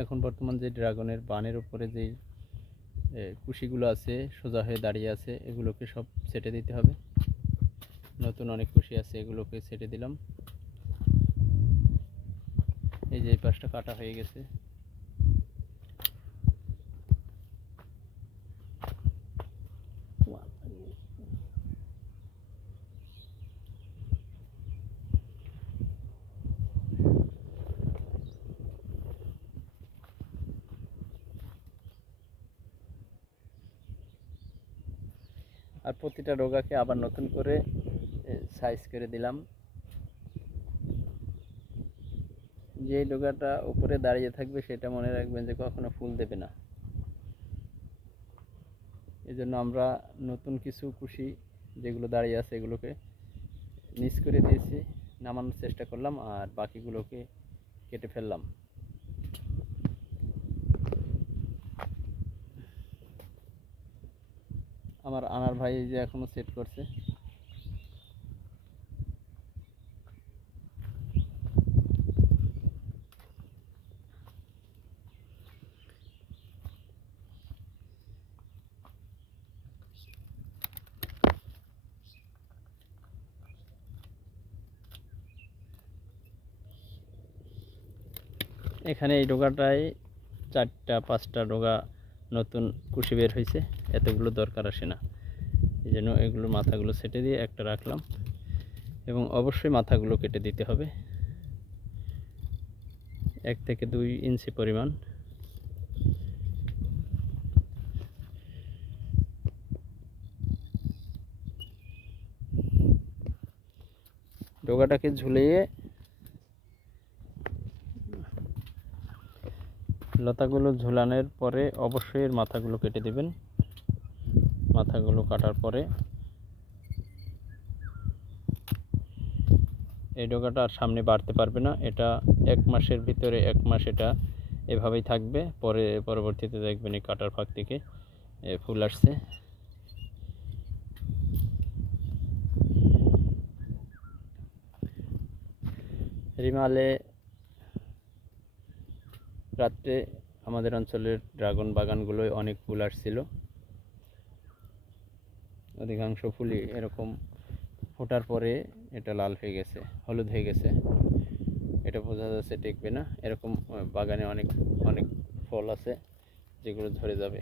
এখন বর্তমান যে ড্রাগনের বানের উপরে যেই কুশিগুলো আছে, সোজা হয়ে দাঁড়িয়ে আছে, এগুলোকে সব ছেটে দিতে হবে। নতুন অনেক কুশি আছে, এগুলোকে ছেটে দিলাম। এই যে এই পাশটা কাটা হয়ে গেছে। আর প্রতিটা রোগাকে আবার নতুন করে সাইজ করে দিলাম। যে ডোগাটা উপরে দাঁড়িয়ে থাকবে সেটা মনে রাখবেন যে কখনো ফুল দেবে না। এই জন্য আমরা নতুন কিছু কুশি যেগুলো দাঁড়িয়ে আছে এগুলোকে মিস করে দিয়েছি, নামানোর চেষ্টা করলাম আর বাকিগুলোকে কেটে ফেললাম। আমার আনার ভাই যে এখনও সেট করছে। এখানে এই ডোগাটায় চারটা পাঁচটা ডোগা নতুন কুশি বের হয়েছে, এতগুলো দরকার আসে না। এই জন্য এগুলো মাথাগুলো সেটে দিয়ে একটা রাখলাম এবং অবশ্যই মাথাগুলো কেটে দিতে হবে। এক থেকে দুই ইঞ্চি পরিমাণ। ডোগাটাকে ঝুলিয়ে লতাগুলো ঝুলানোর পরে অবশ্যই এর মাথাগুলো কেটে দেবেন। মাথাগুলো কাটার পরে এই ডোকাটা আর সামনে বাড়তে পারবে না। এটা এক মাসের ভিতরে এক মাস এটা এভাবেই থাকবে। পরে পরবর্তীতে দেখবেন এই কাটার ফাঁক থেকে ফুল আসছে। রিমালে রাত্রে আমাদের অঞ্চলের ড্রাগন বাগানগুলোয় অনেক ফুল আসছিল। অধিকাংশ ফুলই এরকম ফোটার পরে এটা লাল হয়ে গেছে, হলুদ হয়ে গেছে। এটা বোঝা যাচ্ছে টেকবে না। এরকম বাগানে অনেক অনেক ফল আছে যেগুলো ধরে যাবে।